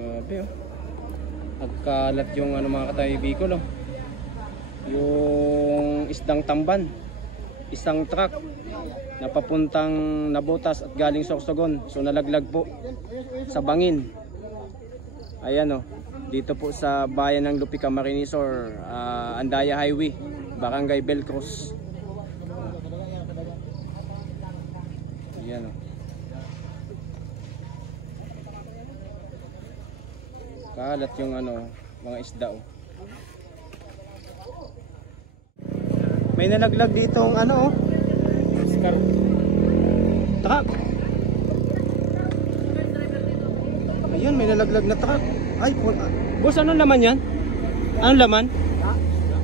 Grabe oh. Nagkalat yung ano mga ka-Bicol oh. Yung isdang tamban. Isang truck na papuntang Nabotas at galing Sorsogon. So nalaglag po sa bangin. Ayan oh. Dito po sa bayan ng Lupi, Camarines Sur, Andaya Highway, Barangay Belcruz. Ayan oh. Kalat yung ano, mga isda oh. May nalaglag ditong ano oh. Truck. Ayun, may nalaglag na truck. Ay, boss, anong laman yan? Anong laman?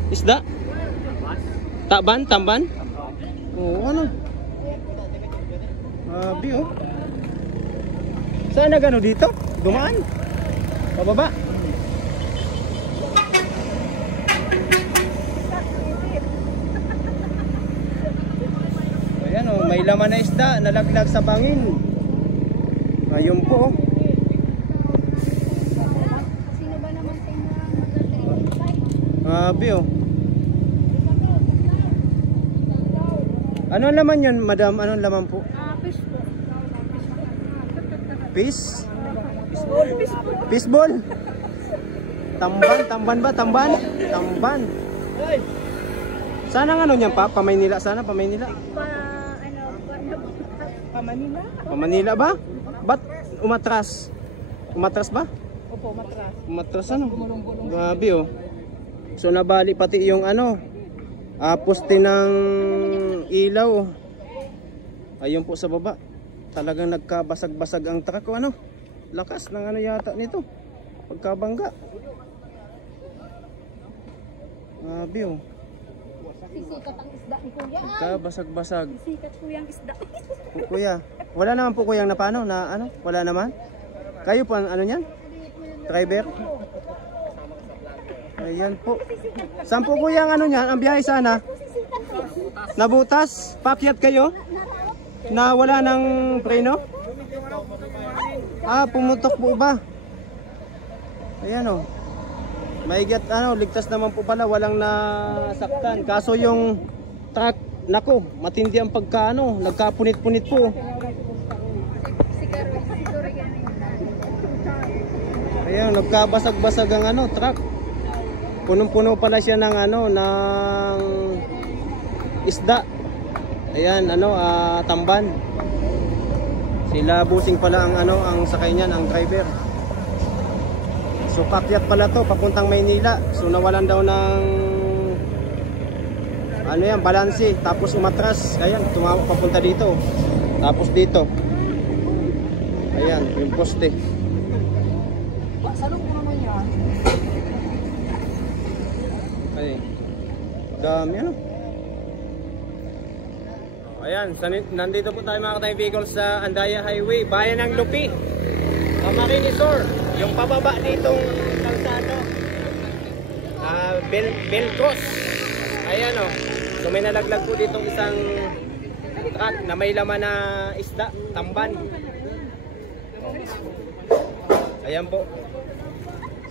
Isda? Taban? Tamban? Oo, ano? Abi oh. Saan na gano dito? Dumaan? Pababa? Ayan oh, may laman na isda, nalaglag sa bangin. Ayun po oh. Abi oh. Ano laman yan, madam? Anong laman po? Fish po. Fish? Fishball? Tamban? Tamban ba? Tamban? Tamban. Sana ano niyan pa? Pamaynila sana? Pamaynila? Pamanila? Pamanila ba? Ba't umatras? Umatras ba? Opo, matras. Umatras ano? Grabe oh. So nabali pati yung ano, poste ng ilaw. Ayun po sa baba. Talagang nagkabasag-basag ang truck o ano. Lakas ng ano yata nito. Pagkabangga. Grabe oh. Sisikat ang isda ni Kuya. Nagkabasag-basag. Sisikat po yung isda. Kuya, wala naman po kuyang na paano na ano? Wala naman? Kayo po ano niyan? Driver? Ayan po. Saan po kuya ang ano niyan? Ang biyahe sana? Nabutas? Pakyat kayo? Na wala ng preno? Pumutok po ba? Ayan o. Maigat ano, ligtas naman po pala, walang nasaktan. Kaso yung truck, nako, matindi ang pagkaano, nagkapunit-punit po. Ayan, nagkabasag-basag ang ano, truck. Punong-puno pala siya ng ano, ng isda. Ayan, ano, tamban. Sila busing pala ang ano, ang sakay niyan, ang driver. So pakyat pala to, papuntang Maynila. So nawalan daw ng ano yan, balanse. Tapos umatras. Ayan, tumawag papunta dito. Tapos dito. Ayan, yung poste. Salong mo naman yan. Ay, dami ano. Ayan, nandito po tayo mga ka-Bicol sa Andaya Highway, bayan ng Lupi, Camarines Sur. Yung pababa ditong kalsado, Belcruz. Ayan o. So may nalaglag po ditong isang truck na may laman na isda, tamban. Ayan po.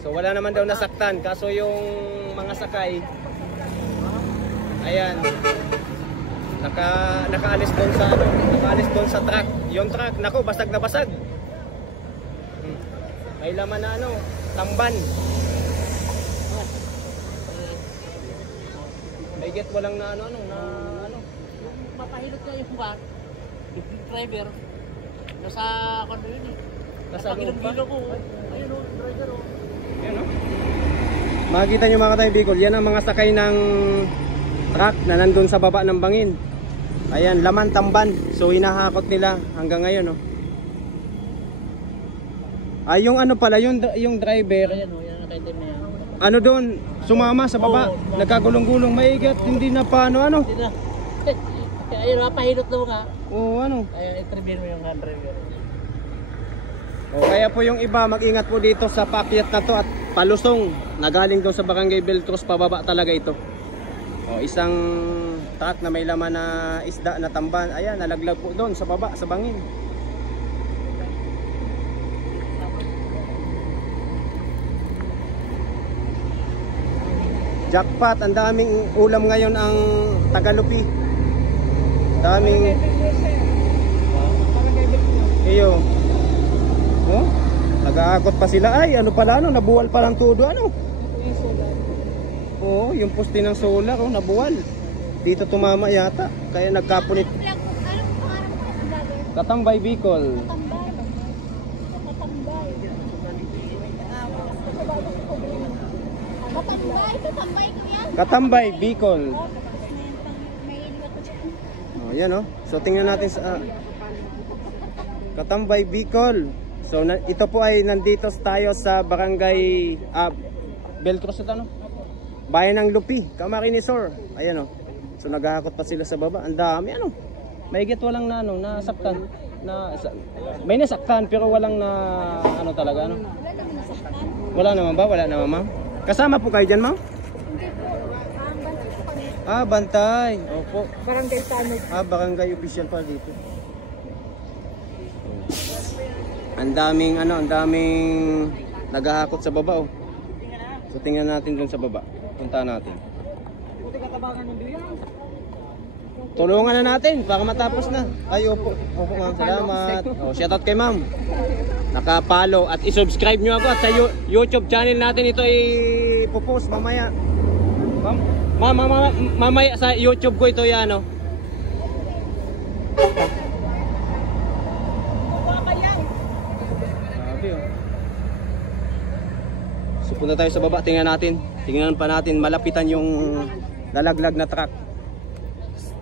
So wala naman daw nasaktan, kaso yung mga sakay, ayan, nakaalis doon sa ano, nakaalis doon sa truck. Yung truck, nako, basag na basag. May laman na ano, tamban. May get walang na ano, na ano. Mapahilot na yung bus. Driver. Nasa kondo yun eh. Nasa loob pa. Ko. Ayun o, driver o. Yan o. Makikita nyo mga ka-Bicol, yan ang mga sakay ng truck na nandun sa baba ng bangin. Ayan, laman tamban. So hinahakot nila hanggang ngayon o. Yung ano pala, yung driver. Ayan o, yan nakaitim na yan. Ano doon, sumama sa baba, nagkagulong-gulong, maigat, hindi na paano ano. Hindi na. Ayun, mapahilot na nga. Oo, ano. Ayan, i-tribune mo yung driver. Kaya po yung iba, mag-ingat po dito sa pakyat na to at palusong na galing doon sa Barangay Belcruz, pababa talaga ito. Isang truck na may laman na isda na tamban, ayan, nalaglag po doon sa baba, sa bangin. Jackpot, ang daming ulam ngayon ang Tagalupi. Daming iyo. Oh, nag-aakot pa sila. Ay, ano pala, ano, nabuwal pa lang todo, ano? Oo, yung poste ng solar, oh, nabuwal. Dito tumama yata, kaya nagkapunit. Katambay Bicol. Katambay Bicol. Oh, yan oh. So tingnan natin sa Katambay Bicol. So ito po ay nandito tayo sa barangay Belcros ito, no? Bayan ng Lupi, Camarines Sur. Ayan oh. So naghahakot pa sila sa baba. Ang dami, ano? Mahigit walang na ano, nasaktan. May nasaktan pero walang na ano talaga, ano? Wala naman ba? Wala naman, ma'am? Kasama po kayo dyan, ma'am? Hindi po. Bantay po kami. Bantay. Opo. Barangay Tanod. Barangay official pa dito. Ang daming ano, ang daming naghahakot sa baba, oh. So tingnan natin dun sa baba. Punta natin. Tulungan na natin para matapos na. Ay, opo. Opo, ma'am. Salamat. Oh, shoutout kay ma'am. Naka-follow at i-subscribe nyo ako at sa YouTube channel natin ito i-post mamaya. Mamaya sa YouTube ko ito yan, oh. Grabe, oh. So punta tayo sa baba, tingnan natin. Tingnan pa natin, malapitan yung lalaglag na truck.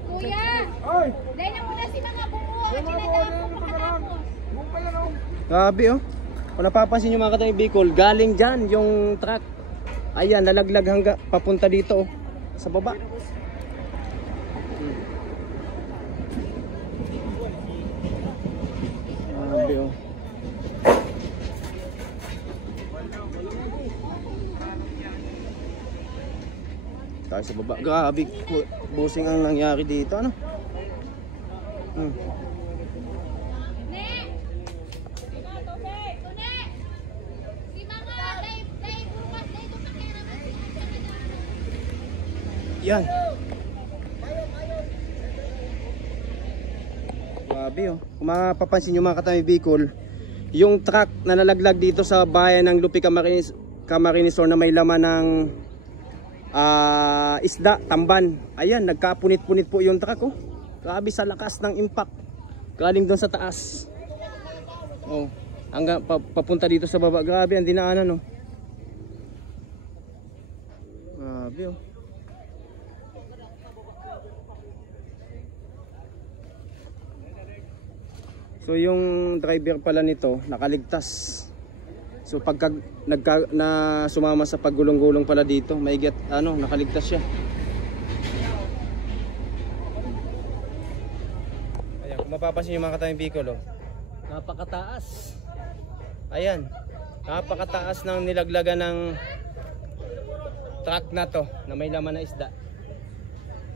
Kuya! Dahil mo na si mga buo. Tinatapos mo katapos. Grabe, oh. Kung napapansin nyo mga katawid Bicol, galing dyan yung truck. Ayan, lalaglag hangga papunta dito, oh, sa baba. Grabe, oh. Tayo sa baba. Grabe, busing ang nangyari dito, ano? Yan. Grabe, oh. Kung mapapansin nyo mga katawid Bicol, yung truck na nalaglag dito sa bayan ng Lupi, Camarines Sur na may laman ng isda, tamban. Ayan, nagkapunit-punit po yung truck, oh. Grabe sa lakas ng impact. Galing doon sa taas. Oh, hanggang papunta dito sa baba. Grabe ang dinaanan, oh. Grabe, oh. So yung driver pala nito nakaligtas. So pagka sumama sa paggulong-gulong pala dito, maigit ano, nakaligtas siya. Ayan, kung mapapansin yung mga katawid Bicol, oh, napakataas. Ayan, napakataas ng nilaglagan ng truck na to na may laman na isda.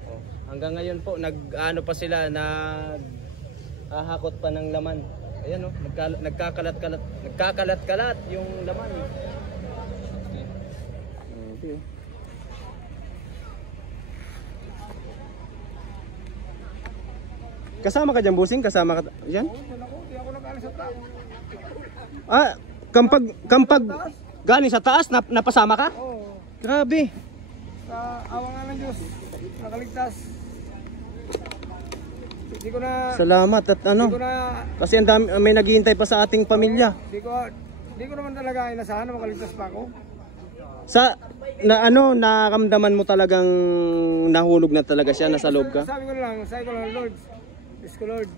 Oh, hanggang ngayon po nag-ano pa sila, ahakot pa ng laman. Ayan, oh, nagkakalat-kalat yung laman. Okay. Kasama ka dyan, busing? Kasama ka dyan? Hindi ako nag-alis sa truck. Kampag galing sa taas, napasama ka? Oo. Grabe. Sa awa nga ng Diyos, nakaligtas. Hindi ko na... Salamat at ano. Hindi ko na... Kasi ang dami, may naghihintay pa sa ating pamilya. Hindi ko naman talaga inasahan na makaligtas pa ako. Naramdaman mo talagang nahulog na talaga siya, nasa loob ka? Sabi ko lang, Lord, Diyos ko, Lord.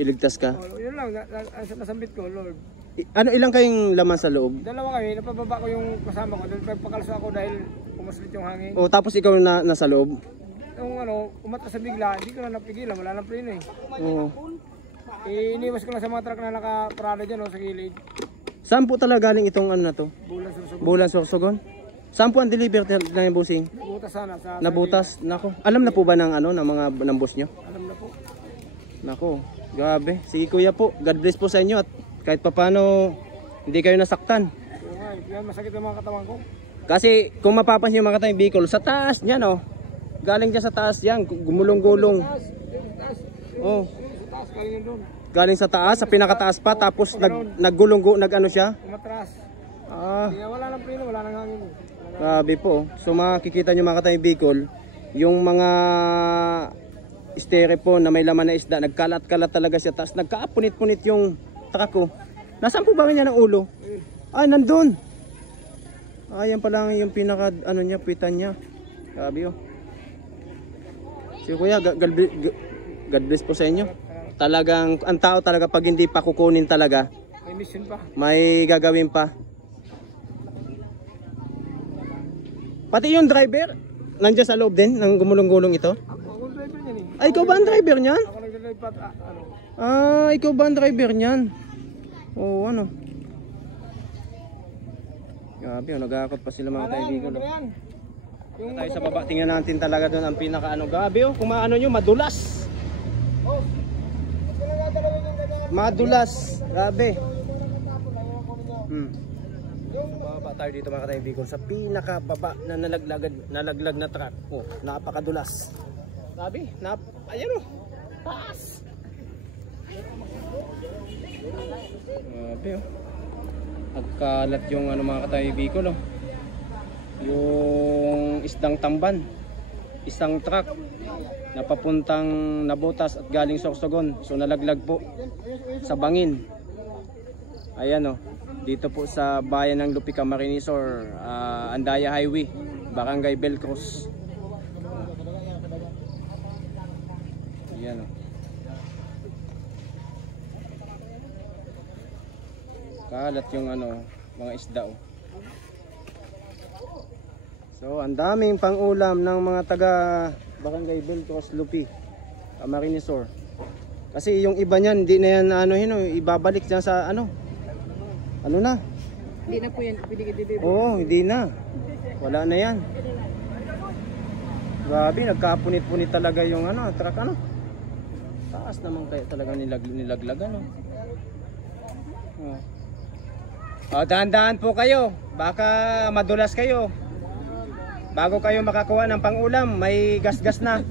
Iligtas ka? Yun lang, nasambit ko, Lord. Ilang kayong laman sa loob? Dalawa kami, napababa ko yung kasama ko, dahil pagpakalso ako dahil pumaslit yung hangin. O tapos ikaw nasa loob? Yung umatras sa bigla, hindi ko na napigilan, wala nang preno eh. Oo. Iniwas ko lang sa mga truck na nakaparada dyan sa gilid. Saan po talaga galing itong ano na to? Bulan Sursogon. Bulan Sorsogon? Saan po ang deliver ng busing? Butas sana. Nabutas? Nako. Alam na po ba ng ng boss nyo? Alam na po. Nako. Grabe. Sige kuya po. God bless po sa inyo at kahit papano hindi kayo nasaktan. Yan, masakit ang mga katawan ko. Kasi kung mapapansin yung mga katayang vehicle, sa taas niyan oh. Galing dyan sa taas yan, gumulong-gulong. Oh. Galing sa taas, sa pinakataas pa, tapos naggulong, nag-ano siya? Umatras. Ah. Wala nang preno, wala nang hangin. Grabe po. So makikita nyo mga katayang vehicle, yung mga styrofoam na may laman na isda, nagkalat-kalat talaga siya. Tapos nagkaapunit-punit yung truck ko. Nasaan po ba niya ng ulo? Ay, nandun. Ayan pa lang yung pinaka, ano niya, pitan niya. Grabe oh. So kuya, God bless po sa inyo. Talagang, ang tao talaga pag hindi pa kukunin talaga, May mission pa. may gagawin pa. Pati yung driver, nandiyan sa loob din, ng gumulong-gulong ito. Ako ang driver niyan eh. Ay, ikaw ba ang driver niyan? Ako nagdadrive pa, ano. Ah, ikaw ba ang driver niyan? Oo, ano. Grabe, nag-aakot pa sila mga kaibigan. Ano yan? Yung tayo sa baba, tingnan natin talaga doon ang pinaka ano. Grabe oh, kung maano nyo, madulas. Madulas, grabe. Baba tayo dito mga kaibigan sa pinaka baba na nalaglag na truck. Oh, napakadulas. Grabe, ayan oh. Taas. Grabe oh. Nagkalat yung ano mga kaibigan oh. Yung isdang tamban, isang truck na papuntang Nabotas at galing Sorsogon, so nalaglag po sa bangin. Ayan o, dito po sa bayan ng Lupi, Camarines Sur, Andaya Highway, Barangay Belcruz. Ayan o. Kalat yung ano, mga isda o. So, ang daming pang-ulam ng mga taga Barangay Belcruz, Lupi, Camarines Sur. Kasi yung iba niyan, hindi na yan ibabalik niya sa ano na. Hindi na po yan, pwede ka Oo, hindi na. Wala na yan. Grabe, nagkapunit-punit talaga yung truck ano. Taas naman kaya talaga nilaglagan Oh, dahan-dahan po kayo. Baka madulas kayo. Bago kayo makakuha ng pang-ulam, may gas-gas na.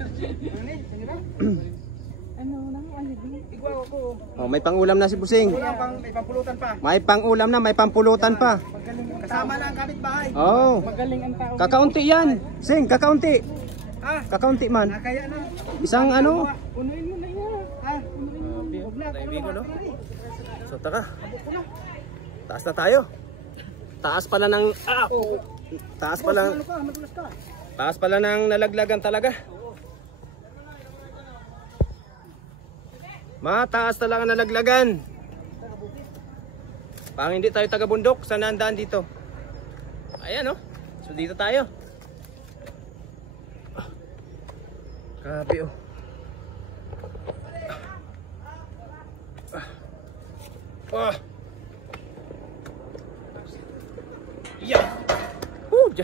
Oh, may pang-ulam na si Busing. May pampulutan pa. May pang-ulam na, may pampulutan pa. Kasama na ang kapitbahay. Oh. Magaling ang tao. Kakaunti yan. Sing, kakaunti. Kakaunti man. Kaya na. Isang ano? Unuin mo na yan. So taka. Taas na tayo. Taas pala ng Taas pala ng nalaglagan talaga. Mataas talaga nalaglagan. Pang hindi tayo taga bundok, saan nandaan dito? Ayan oh. So dito tayo. Grabe oh. Yeah.